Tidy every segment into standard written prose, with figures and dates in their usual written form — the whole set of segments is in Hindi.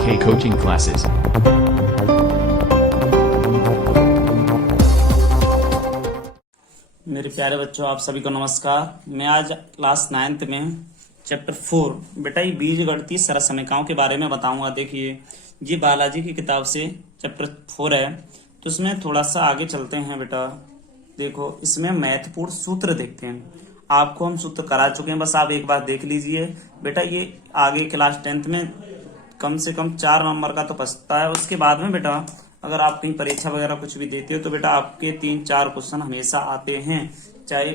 K coaching classes. मेरे प्यारे बच्चों, आप सभी को नमस्कार। मैं आज क्लास 9th में चैप्टर 4 बेटा ये बीज गणितीय सरसमीकाओं के बारे में बताऊंगा। देखिए, ये बालाजी की किताब से चैप्टर 4 है, तो इसमें थोड़ा सा आगे चलते हैं बेटा। देखो, इसमें महत्वपूर्ण सूत्र देखते हैं। आपको हम सूत्र करा चुके हैं, बस आप एक बार देख लीजिए बेटा। ये आगे क्लास 10th में कम से कम 4 नंबर का तो बचता है। उसके बाद में बेटा अगर आप कहीं परीक्षा वगैरह कुछ भी देते हो तो बेटा आपके 3-4 क्वेश्चन हमेशा आते हैं, चाहे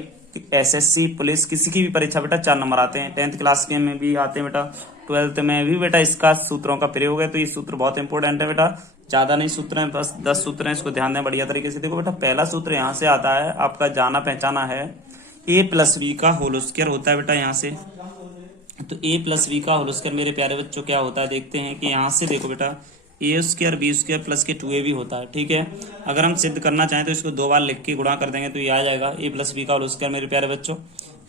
एसएससी पुलिस किसी की भी परीक्षा बेटा 4 नंबर आते हैं। 10th क्लास के में भी आते हैं बेटा, 12th में भी बेटा इसका सूत्रों का प्रयोग है। तो ये सूत्र बहुत इंपॉर्टेंट है बेटा, ज्यादा नहीं सूत्र है, बस 10 सूत्र हैं, इसको ध्यान दें बढ़िया तरीके से। देखो बेटा, पहला सूत्र यहाँ से आता है, आपका जाना पहचाना है a+b का होल स्क्वायर होता है बेटा यहाँ से। तो a+b का होल स्क्वायर मेरे प्यारे बच्चों क्या होता है, देखते हैं कि यहाँ से देखो बेटा a² b² प्लस के 2ab होता है। ठीक है, अगर हम सिद्ध करना चाहें तो इसको 2 बार लिख के गुणा कर देंगे तो ये आ जाएगा a+b का होल स्क्वायर मेरे प्यारे बच्चों।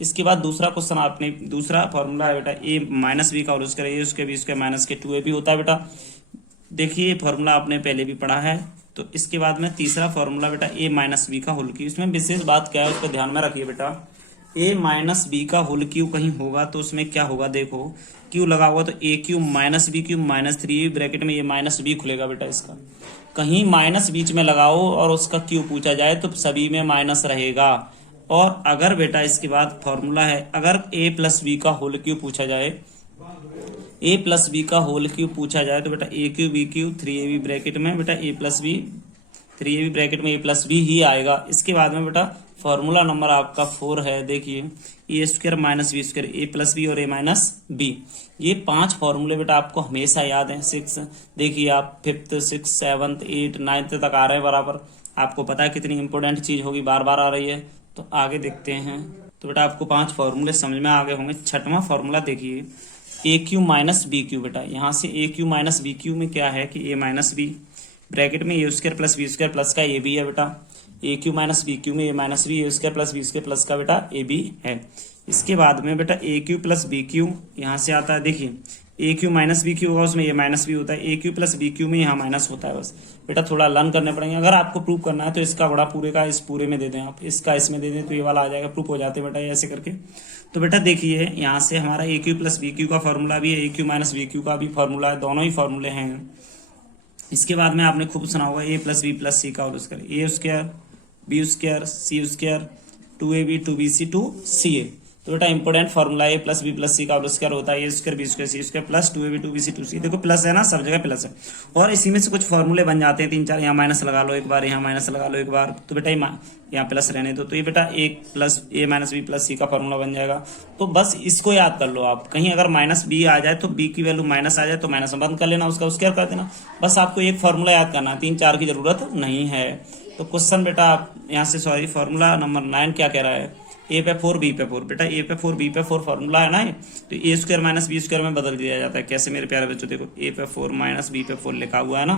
इसके बाद दूसरा क्वेश्चन आपने दूसरा फॉर्मूला है बेटा a-b का whole square a² b² minus के 2ab होता है बेटा। देखिए, ये फॉर्मूला आपने पहले भी पढ़ा है। तो इसके बाद में तीसरा फॉर्मूला बेटा a-b का होल क्यूब। इसमें विशेष बात क्या है उसको ध्यान में रखिए बेटा। a-b का होल क्यूब कहीं होगा तो उसमें क्या होगा, देखो क्यू लगा हुआ तो a³ - b³ -3 ब्रैकेट में ये -b खुलेगा बेटा। इसका कहीं माइनस बीच में लगाओ और उसका क्यू पूछा जाए तो सभी में माइनस रहेगा। और अगर बेटा इसके बाद फॉर्मूला है, अगर a+b का होल क्यूब पूछा जाए, a+b का होल क्यूब पूछा जाए तो बेटा a³ b³ 3ab ब्रैकेट में बेटा a+b 3ab ब्रैकेट में a+b ही आएगा। इसके बाद में बेटा फॉर्मूला नंबर आपका 4 है। देखिए, a² - b² a+b और a-b, ये 5 फॉर्मूले बेटा आपको हमेशा याद हैं। 6 देखिए, आप 5th 6th 7th 8th 9th तक आ रहे हैं बराबर। आपको पता है कितनी इंपॉर्टेंट चीज होगी, बार बार आ रही है। तो आगे देखते हैं, तो बेटा आपको 5 फॉर्मूले समझ में आ गए होंगे। 6वां फॉर्मूला देखिए, a³ - b³ बेटा। यहाँ से a³ - b³ में क्या है कि a-b ब्रैकेट में a² प्लस b² प्लस का ab है बेटा। a³ - b³ में a-b a² plus b² plus का बेटा ab है। इसके बाद में बेटा a³ प्लस b³ यहाँ से आता है। देखिए, a³ - b³ होगा, उसमें a-b होता है। a³ प्लस b³ में यहाँ माइनस होता है। बस बेटा थोड़ा लर्न करने पड़ेंगे। अगर आपको प्रूव करना है तो इसका बड़ा पूरे का इस पूरे में दे दें, आप इसका इसमें दे दें तो ये वाला आ जाएगा। प्रूफ हो जाते हैं बेटा ऐसे करके। तो बेटा देखिए, यहाँ से हमारा a³ प्लस b³ का फॉर्मूला भी है, a³ - b³ का भी फॉर्मूला है, दोनों ही फॉर्मूले हैं। इसके बाद में आपने खूब सुना होगा a+b + c का whole square, a² b² c² 2ab 2bc 2ca। तो बेटा इंपोर्टेंट फॉर्मूला a+b + c का होल स्क्वायर होता है a² b² c² plus 2ab 2bc 2c। देखो प्लस है ना, सब जगह प्लस है। और इसी में से कुछ फॉर्मूले बन जाते हैं 3-4, यहाँ माइनस लगा लो एक बार, यहाँ माइनस लगा लो एक बार, तो बेटा यहाँ प्लस रहने दो। तो ये बेटा a+b + c का फॉर्मूला बन जाएगा। तो बस इसको याद कर लो आप। कहीं अगर -b आ जाए तो b की वैल्यू माइनस आ जाए तो माइनस बंद कर लेना, उसका स्क्वायर कर देना। बस आपको एक फॉर्मूला याद करना है, 3-4 की जरूरत नहीं है। तो क्वेश्चन बेटा आप यहाँ से फॉर्मूला नंबर 9 क्या कह रहा है, a/4 b/4 बेटा a/4 b/4 फॉर्मूला है ना ये। तो a² - b² में बदल दिया जाता है। कैसे मेरे प्यारे बच्चों, देखो a/4 - b/4 लिखा हुआ है ना,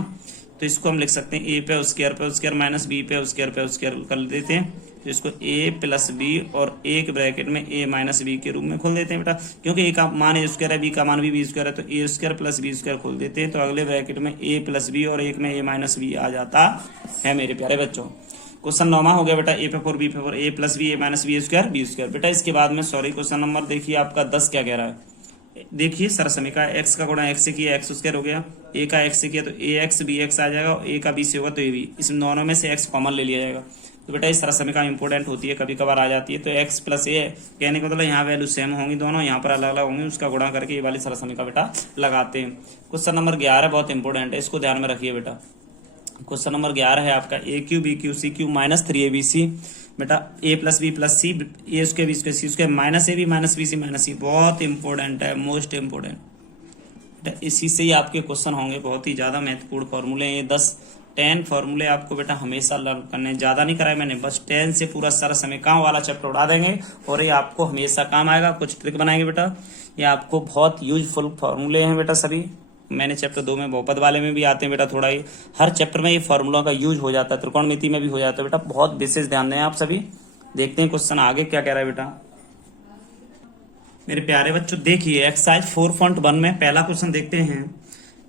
तो इसको हम लिख सकते हैं a/² माइनस b/² कर देते हैं। तो इसको a + b और एक ब्रैकेट में a - b के रूप में खोल देते हैं बेटा, क्योंकि a का मान a² है, b का मान भी b² है। तो a² + b² खोल देते हैं, तो अगले ब्रैकेट में a + b और एक में a - b आ जाता है मेरे प्यारे बच्चों। क्वेश्चन 9वां हो गया बेटा a/4 b/4 a+b a-b b² बेटा। इसके बाद में क्वेश्चन नंबर देखिए आपका 10 क्या कह रहा है। देखिए सरसमीका x का गुणा x से किया x² हो गया, a का x से किया तो ax bx आ जाएगा, और a का b से होगा तो ab। इस दोनों में से x कॉमन ले लिया जाएगा। तो बेटा इस सरसमीका इंपॉर्टेंट होती है, कभी कभार आ जाती है। तो x + a कहने का मतलब यहाँ वैल्यू सेम होंगी दोनों, यहाँ पर अलग अलग होंगी, उसका गुणा करके ये वाली सरसमीका बेटा लगाते हैं। क्वेश्चन नंबर 11 बहुत इंपॉर्टेंट है, इसको ध्यान में रखिए बेटा। क्वेश्चन नंबर 11 है आपका a³ b³ c³ -3abc बेटा a+b + c a² b² c² -ab -bc -c। बहुत इंपॉर्टेंट है, मोस्ट इंपॉर्टेंट बेटा। इसी से ही आपके क्वेश्चन होंगे, बहुत ही ज्यादा महत्वपूर्ण फॉर्मूले हैं ये। 10 फॉर्मूले आपको बेटा हमेशा लर्न करने, ज्यादा नहीं कराए मैंने, बस 10 से पूरा सरसमीकाओं वाला चैप्टर उड़ा देंगे और ये आपको हमेशा काम आएगा। कुछ ट्रिक बनाएंगे बेटा, ये आपको बहुत यूजफुल फॉर्मूले हैं बेटा सभी। मैंने चैप्टर 2 में बहुपद वाले में भी आते हैं बेटा, थोड़ा ही हर चैप्टर में ये फॉर्मूला का यूज हो जाता है, त्रिकोणमिति में भी हो जाता है बेटा। बहुत विशेष ध्यान दें आप सभी। देखते हैं क्वेश्चन आगे क्या कह रहा है बेटा। मेरे प्यारे बच्चों देखिए एक्सरसाइज 4.1 में पहला क्वेश्चन देखते हैं।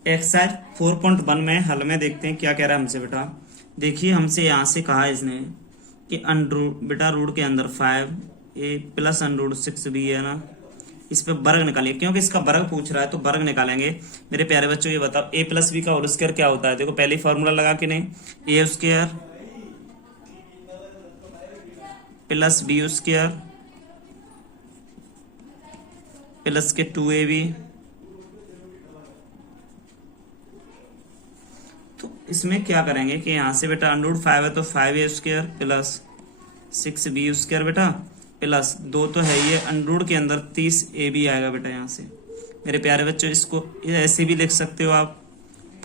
एक्सरसाइज 4.1 में हल में देखते हैं क्या कह रहा है हमसे बेटा। देखिए हमसे यहाँ से कहा है इसने कि अंडर बेटा रूट के अंदर 5a प्लस अंडर 6b है ना, इस पे वर्ग निकालिए, क्योंकि इसका वर्ग पूछ रहा है तो वर्ग निकालेंगे। मेरे प्यारे बच्चों ये बताओ a प्लस बी का होल स्क्वायर क्या होता है। देखो पहले फॉर्मूला लगा के नहीं, A square plus B square plus के 2ab। तो इसमें क्या करेंगे कि यहाँ से बेटा अंडर 5 है तो 5a square plus 6b square बेटा प्लस 2 तो है ये अंडर के अंदर 30ab आएगा बेटा। यहाँ से मेरे प्यारे बच्चों इसको ऐसे भी लिख सकते हो आप,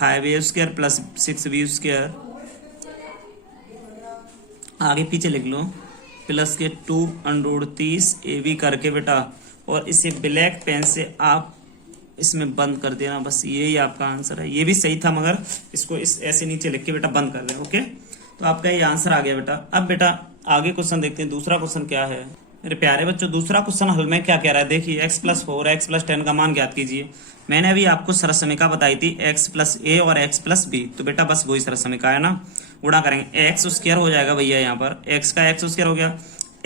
5a square plus 6b square आगे पीछे लिख लो प्लस के 2 अंडर 30ab करके बेटा, और इसे ब्लैक पेन से आप इसमें बंद कर देना। बस यही आपका आंसर है। ये भी सही था मगर इसको इस ऐसे नीचे लिख के बेटा बंद कर दें। ओके, तो आपका ये आंसर आ गया बेटा। अब बेटा आगे क्वेश्चन देखते हैं, दूसरा क्वेश्चन क्या है मेरे प्यारे बच्चों। दूसरा क्वेश्चन हल में क्या कह रहा है, देखिए x प्लस 4 x प्लस 10 का मान ज्ञात कीजिए। मैंने अभी आपको सरसमिका बताई थी x प्लस ए और x प्लस बी, तो बेटा बस वही सरसमिका है ना, गुणा करेंगे x स्क्वायर हो जाएगा भैया। यहाँ पर x का x स्क्वायर हो गया,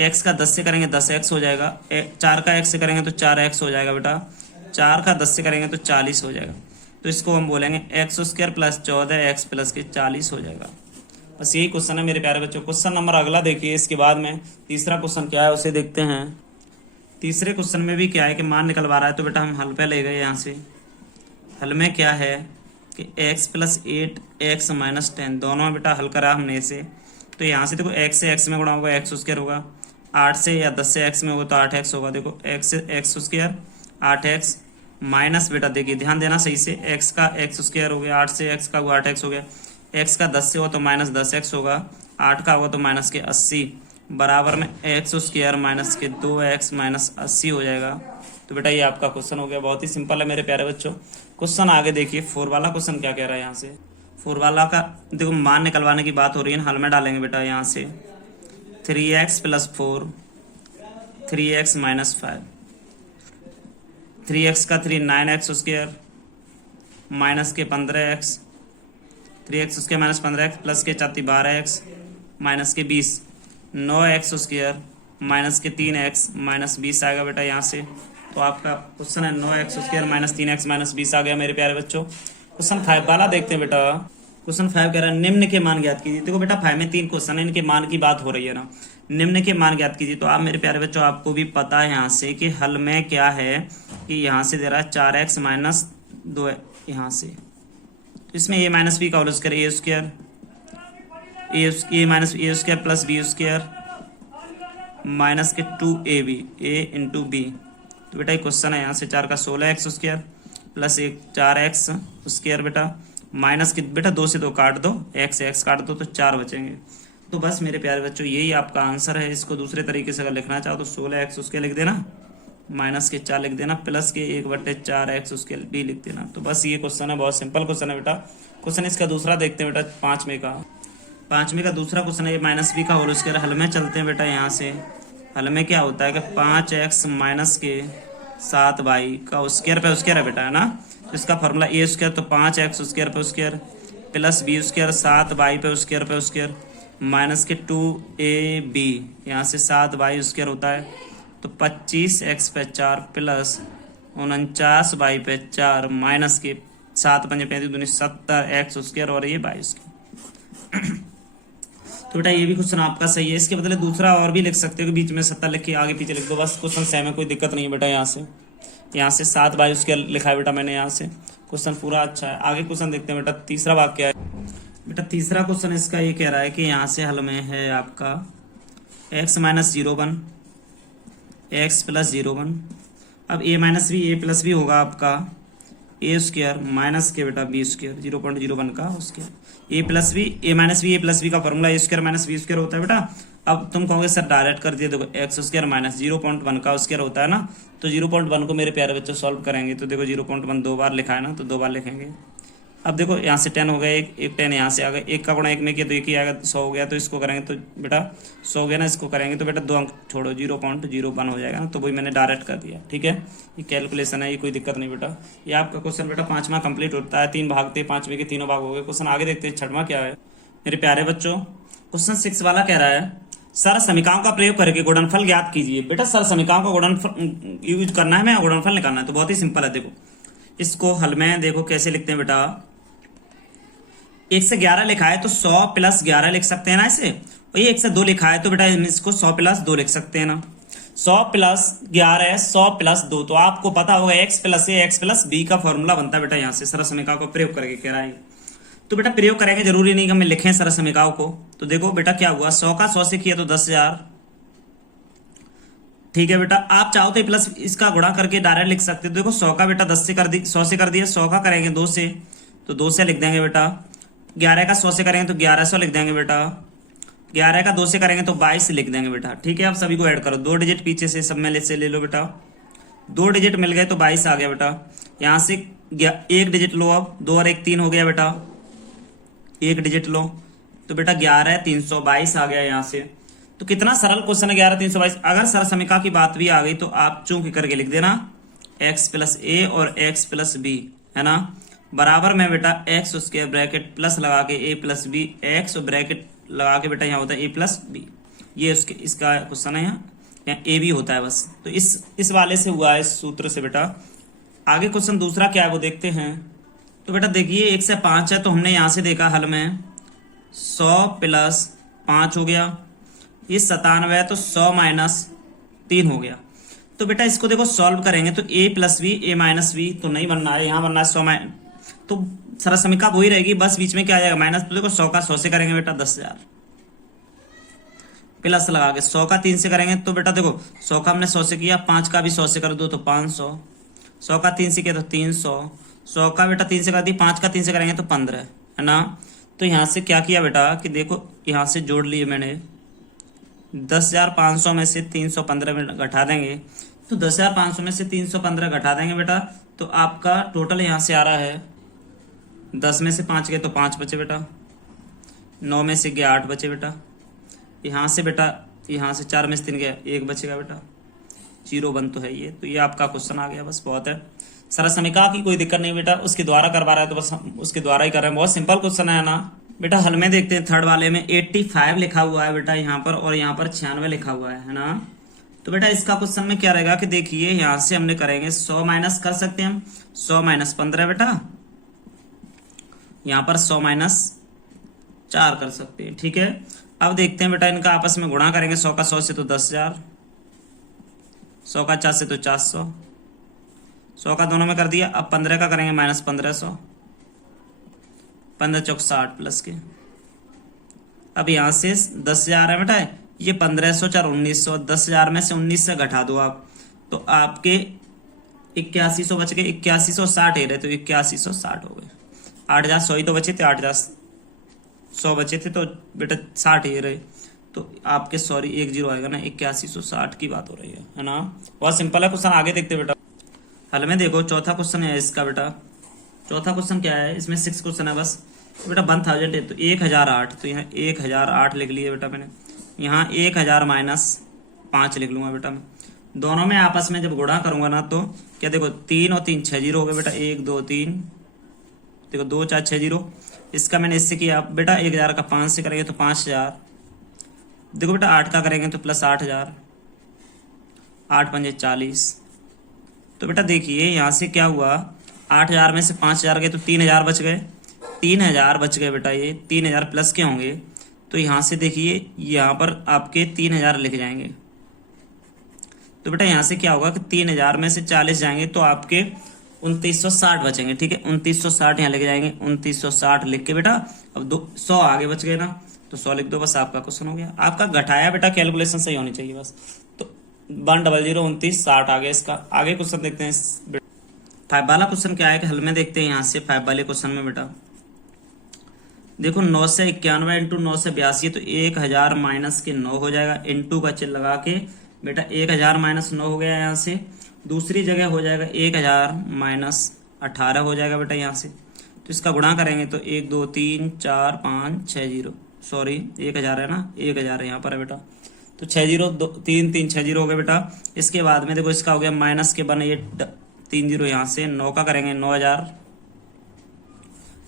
x का 10 से करेंगे 10x हो जाएगा, 4 का x से करेंगे तो 4x हो जाएगा बेटा, 4 का 10 से करेंगे तो 40 हो जाएगा। तो इसको हम बोलेंगे x square plus 14x plus के 40 हो जाएगा। बस यही क्वेश्चन है मेरे प्यारे बच्चों। क्वेश्चन नंबर अगला देखिए, इसके बाद में तीसरा क्वेश्चन क्या है उसे देखते हैं। तीसरे क्वेश्चन में भी क्या है कि मान निकलवा रहा है, तो बेटा हम हल पे ले गए। यहाँ से हल में क्या है कि x प्लस 8 x माइनस 10 दोनों बेटा हल करा हमने इसे। तो यहाँ से देखो x से x में गुणा होगा x स्क्वायर होगा, 8 से या 10 से x में होगा तो 8x होगा। देखो x से x स्क्वायर 8x माइनस बेटा देखिए ध्यान देना सही से, x का x स्क्वायर हो गया, 8 से x का 8x हो गया, x का 10 से हो तो माइनस 10x होगा, 8 का होगा तो माइनस के 80 बराबर में x स्क्वायर माइनस के 2x माइनस 80 हो जाएगा। तो बेटा ये आपका क्वेश्चन हो गया। बहुत ही सिंपल है मेरे प्यारे बच्चों। क्वेश्चन आगे देखिए, 4 वाला क्वेश्चन क्या कह रहा है। यहाँ से 4 वाला का देखो मान निकलवाने की बात हो रही है, हल में डालेंगे बेटा। यहाँ से 3x plus 4 3x minus 5, 3x का 3 9x स्क्वायर माइनस के 15x, 3x square minus 15x plus के 4 12x माइनस के 20, 9x स्क्वायर माइनस के 3x माइनस 20 आएगा बेटा यहाँ से। तो आपका क्वेश्चन है 9x square minus 3x minus 20 आ गया मेरे प्यारे बच्चों। क्वेश्चन 5 वाला देखते हैं बेटा। क्वेश्चन 5 कह रहा है निम्न के मान ज्ञात कीजिए। देखो बेटा 5 में 3 क्वेश्चन है, इनके मान की बात हो रही है ना, निम्न के मान ज्ञात कीजिए। तो आप मेरे प्यारे बच्चों आपको भी पता है यहाँ से कि हल में क्या है कि यहाँ से दे रहा है 4x माइनस 2 यहाँ से, इसमें a माइनस बी का whole square A square A minus A square plus B square minus के 2ab a इंटू बी। तो बेटा ये क्वेश्चन है, यहाँ से 4 का 16x स्क्वायर प्लस एक 4x स्क्वायर बेटा माइनस के बेटा 2 से 2 काट दो, x काट दो तो 4 बचेंगे। तो बस मेरे प्यारे बच्चों यही आपका आंसर है। इसको दूसरे तरीके से अगर लिखना चाहो तो 16x स्क्वायर लिख देना, माइनस के 4 लिख देना, प्लस के 1/4x स्क्वायर भी लिख देना। तो बस ये क्वेश्चन है, बहुत सिंपल क्वेश्चन है बेटा। क्वेश्चन इसका दूसरा देखते हैं बेटा, 5वें का दूसरा क्वेश्चन है, ये माइनस बी का होल स्क्वायर। हल में चलते हैं बेटा। यहाँ से हल में क्या होता है कि 5x माइनस के 7y का स्क्वायर पे स्क्वायर है बेटा, है ना। तो इसका फॉर्मूला ए स्क्वायर, तो 5x स्क्वायर पे square plus B square 7y पे स्क्वायर माइनस के 2ab, यहाँ से 7y स्क्वायर होता है तो 25x पे 4 प्लस 49y पे 4 माइनस के 7 पंजे 35 70x स्क्वायर और ये 22 तो बेटा ये भी क्वेश्चन आपका सही है। इसके बदले दूसरा और भी लिख सकते हो कि बीच में 70 लिख के आगे पीछे लिख दो, बस क्वेश्चन सेम है, कोई दिक्कत नहीं है बेटा। यहाँ से 7y स्क्वायर लिखा है बेटा मैंने, यहाँ से क्वेश्चन पूरा अच्छा है। आगे क्वेश्चन देखते हैं बेटा। तीसरा वाक्य है बेटा, तीसरा क्वेश्चन इसका ये कह रहा है कि यहाँ से हल में है आपका x माइनस 0 x प्लस 0 अब a minus B A plus B होगा आपका ए स्क्वायर माइनस के बेटा बी स्क्वायर 0.01 का square A plus B A minus B A plus B का फॉर्मूला ए स्क्वायर माइनस बी स्क्वायर होता है बेटा। अब तुम कहोगे सर डायरेक्ट कर दिए, देखो एक्स स्क्वायर माइनस 0.1 का स्क्वायर होता है ना, तो 0.1 को मेरे प्यारे बच्चों सॉल्व करेंगे तो देखो 0.1 2 बार लिखा है ना, तो 2 बार लिखेंगे। अब देखो यहाँ से 10 हो गया, एक 10 यहाँ से आ गया, एक का गुणा एक में किया तो एक ही आएगा, 100 हो गया। तो इसको करेंगे तो बेटा 100 हो गया ना, इसको करेंगे तो बेटा 2 अंक छोड़ो, 0.01 हो जाएगा ना। तो वही मैंने डायरेक्ट कर दिया, ठीक है। ये कैलकुलेशन है, ये कोई दिक्कत नहीं बेटा। ये आपका क्वेश्चन बेटा 5वां कंप्लीट होता है। 3 भाग थे, 5वें के तीनों भाग हो गए। क्वेश्चन आगे देखते हैं 6वां क्या है मेरे प्यारे बच्चों। क्वेश्चन 6 वाला कह रहा है सर समीकरणों का प्रयोग करके गुणनफल ज्ञात कीजिए। बेटा सर समीकरणों का गुणनफल यूज करना है, मैं गुणनफल निकालना है। तो बहुत ही सिंपल है, देखो इसको हल में देखो कैसे लिखते हैं बेटा। 1 से 11 लिखा है तो 100 प्लस 11 लिख सकते हैं ना इसे। और ये 1 से 2 लिखा है तो बेटा इसको 100 प्लस 2 लिख सकते हैं ना। 100 प्लस 11 100 प्लस 2। तो आपको पता होगा x प्लस ए एक्स प्लस बी का फॉर्मूला बनता है बेटा यहाँ से। सरल समीकरण को प्रयोग करके कह रहा है। तो बेटा प्रयोग करेंगे, जरूरी नहीं कि हम लिखें सरल समीकरण को। तो देखो बेटा क्या हुआ, 100 का 100 से किया तो 10,000, ठीक है बेटा। आप चाहो तो प्लस इसका गुणा करके डायरेक्ट लिख सकते हो। देखो 100 का बेटा 10 से कर दी, 100 से कर दिया। 100 का करेंगे 2 से तो 2 से लिख देंगे बेटा। 11 का 100 से करेंगे तो 1100 लिख देंगे बेटा। 11 का 2 से करेंगे तो 22 लिख देंगे बेटा, ठीक है। अब सभी को ऐड करो, 2 डिजिट पीछे से सब में से ले लो बेटा। 2 डिजिट मिल गए तो 22 आ गया बेटा। यहाँ से 1 डिजिट लो, अब 2 और 1 3 हो गया बेटा। 1 डिजिट लो तो बेटा 11 322 आ गया यहाँ से। तो कितना सरल क्वेश्चन है 11 322। अगर सरल समीकरण की बात भी आ गई तो आप चूंकि करके लिख देना x प्लस ए और x प्लस बी, है ना, बराबर में बेटा x उसके ब्रैकेट प्लस लगा के a प्लस बी, x और ब्रैकेट लगा के बेटा यहाँ होता है a प्लस बी। ये उसके इसका क्वेश्चन है, यहाँ a भी होता है बस। तो इस वाले से हुआ है, इस सूत्र से बेटा। आगे क्वेश्चन दूसरा क्या है वो देखते हैं। तो बेटा देखिए 1 से 5 है तो हमने यहाँ से देखा हल में 100 प्लस 5 हो गया। ये 97 है तो 100 माइनस 3 हो गया। तो बेटा इसको देखो सॉल्व करेंगे तो a plus B A minus B तो नहीं बनना है, यहाँ बनना है 100 तो सरल समीकरण वही रहेगी, बस बीच में क्या आ जाएगा माइनस। तो देखो 100 का 100 से करेंगे बेटा 10,000 प्लस लगा के 100 का 3 से करेंगे तो बेटा देखो 100 का हमने 100 से किया, 5 का भी 100 से कर दो तो 500, 100 का 3 से किया तो 300, 100 का बेटा 3 से कर दी, 5 का 3 से करेंगे तो 15, है ना। तो यहाँ से क्या किया बेटा कि देखो यहाँ से जोड़ लिए मैंने, 10,500 में से 315 में घटा देंगे तो 10,500 में से 315 घटा देंगे बेटा। तो आपका टोटल यहाँ से आ रहा है 10 में से 5 गए तो 5 बचे बेटा, 9 में से गया 8 बचे बेटा। यहाँ से बेटा यहाँ से 4 में से 3 गया 1 बचेगा बेटा, 0 तो है ये। तो ये आपका क्वेश्चन आ गया, बस बहुत है। सरल समीकरण की कोई दिक्कत नहीं बेटा, उसके द्वारा करवा रहा है तो बस हम उसके द्वारा ही कर रहे हैं। बहुत सिंपल क्वेश्चन है ना बेटा। हल में देखते हैं, थर्ड वाले में 85 लिखा हुआ है बेटा यहाँ पर, और यहाँ पर 96 लिखा हुआ है ना। तो बेटा इसका क्वेश्चन में क्या रहेगा कि देखिए यहाँ से हमने करेंगे 100 माइनस कर सकते हैं हम, 100 माइनस 15 बेटा, यहाँ पर 100 माइनस 4 कर सकते हैं, ठीक है। अब देखते हैं बेटा इनका आपस में गुणा करेंगे, 100 का 100 से तो 10,000, 100 का 4 से तो 400, 100 का दोनों में कर दिया। अब 15 का करेंगे माइनस 1500, 15 चौक 60 प्लस के। अब यहाँ से 10,000 है बेटा, ये 1500 4 1900, 10,000 में से 19 से घटा दो आप तो आपके 8100 बच गए। 8160 ही रहे तो 8160 हो गए। 8,100 ही तो बचे थे, 8,100 बचे थे तो बेटा 60 ही रहे। तो आपके सॉरी 10 आएगा ना, 8160 की बात हो रही है ना। बहुत सिंपल है क्वेश्चन, आगे देखते बेटा। हल में देखो चौथा क्वेश्चन है इसका बेटा। चौथा क्वेश्चन क्या है, इसमें 6 क्वेश्चन है बस। तो बेटा 1000 है तो 1008, तो यहाँ 1008 लिख लिए बेटा मैंने। यहाँ 1000 माइनस 5 लिख लूंगा बेटा मैं। दोनों में आपस में जब गुणा करूंगा ना तो क्या देखो 3 और 3 6 जीरो हो गए बेटा, 1 2 3 देखो 2 4 6 जीरो। इसका मैंने इससे किया बेटा 1000 का 5 से करेंगे तो 5000, देखो बेटा 8 का करेंगे तो प्लस 8000, 8 पंजे 40। तो बेटा देखिए यहाँ से क्या हुआ, 8000 में से 5000 गए तो 3000 बच गए, 3000 बच गए बेटा। ये 3000 प्लस के होंगे तो यहाँ से देखिए यहाँ पर आपके 3000 लिख जाएंगे। तो बेटा यहाँ से क्या होगा कि 3000 में से 40 जाएंगे तो आपके 2960 बचेंगे, ठीक है। 2960 यहाँ लिख जाएंगे, 2960 लिख के बेटा अब 100 आगे बच गए ना तो 100 लिख दो, बस आपका क्वेश्चन हो गया। आपका घटाया बेटा कैलकुलेशन सही होनी चाहिए बस। तो 100 2960 आ गया इसका। आगे क्वेश्चन देखते हैं 5 वाला क्वेश्चन क्या है कि हल में देखते हैं यहाँ से 5 वाले क्वेश्चन में बेटा देखो 9 से 91 इंटू 9 से 82 तो 1000 माइनस के 9 हो जाएगा, इंटू का चिन्ह लगा के बेटा 1000 माइनस 9 हो गया यहाँ से। दूसरी जगह हो जाएगा 1000 माइनस 18 हो जाएगा बेटा यहाँ से। तो इसका गुणा करेंगे तो 1 2 3 4 5 6 जीरो, सॉरी 1000 है ना, 1000 है यहाँ पर है बेटा। तो 6 जीरो 3 3 6 जीरो हो गए बेटा। इसके बाद में देखो इसका हो गया माइनस के बन, ये 3 जीरो यहाँ से 9 का करेंगे 9000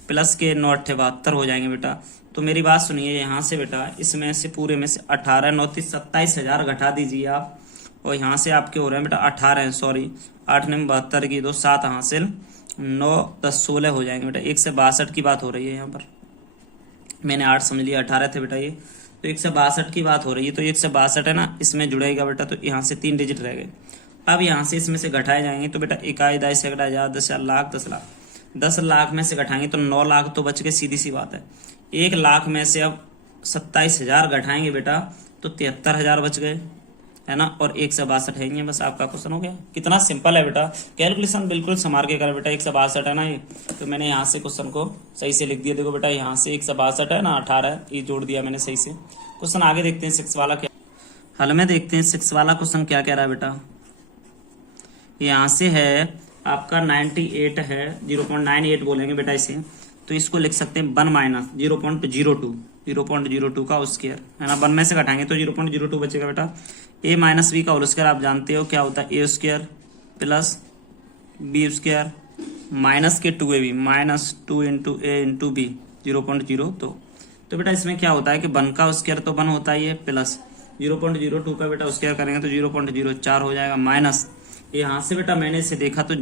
प्लस के 9 8 72 हो जाएंगे बेटा। तो मेरी बात सुनिए यहाँ से बेटा, इसमें से पूरे में से 18 9 30 27,000 घटा दीजिए आप, और यहाँ से आपके हो रहे हैं बेटा 18 हैं, सॉरी 8 9 72 की 2 7 हासिल 9 10 16 हो जाएंगे बेटा। 1 से 62 की बात हो रही है यहाँ पर, मैंने 8 समझ लिया, 18 थे बेटा ये, तो 1 से 62 की बात हो रही है। तो 1 से 62 है ना, इसमें जुड़ेगा बेटा, तो यहाँ से 3 डिजिट रह गए। अब यहाँ से इसमें से घटाए जाएंगे तो बेटा इकाई दाई सैकड़ा हजार 10,000 लाख 10 लाख, 10 लाख में से घटाएंगे तो 9 लाख तो बच के, सीधी सी बात है। 1 लाख में से अब 27,000 घटाएंगे बेटा तो 73,000 बच गए, है ना, और 1 से 62 है ये, बस आपका क्वेश्चन हो गया। कितना सिंपल है बेटा, कैलकुलेशन बिल्कुल संभाल के कर बेटा। 1 से 62 है ना ये, तो मैंने यहाँ से क्वेश्चन को सही से लिख दिया। देखो बेटा यहाँ से 1 से 62 है ना, 18 ये जोड़ दिया मैंने सही से। क्वेश्चन आगे देखते हैं 6 वाला क्या हल में, देखते हैं 6 वाला क्वेश्चन क्या कह रहा है बेटा। यहाँ से है आपका 98 है, 0.98 बोलेंगे बेटा इसे, तो इसको लिख सकते हैं 1 माइनस 0.02 का स्क्वायर, है ना। 1 में से घटाएंगे तो 0.02 बचेगा बेटा। a माइनस बी का होल स्क्वायर आप जानते हो क्या होता है, A square plus B square minus के 2ab minus 2 into A into B 0.02। तो बेटा इसमें क्या होता है कि 1 का स्क्वायर तो 1 होता ही है, प्लस 0.02 का बेटा स्क्वायर करेंगे तो 0.04 हो जाएगा, माइनस यहाँ से बेटा मैंने इसे देखा तो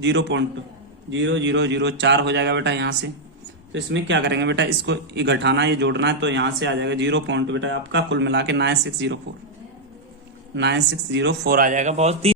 0.0004 हो जाएगा बेटा यहाँ से। तो इसमें क्या करेंगे बेटा, इसको ये घटाना ये जोड़ना है, तो यहाँ से आ जाएगा 0. बेटा आपका कुल मिला के 9604 आ जाएगा, बहुत ही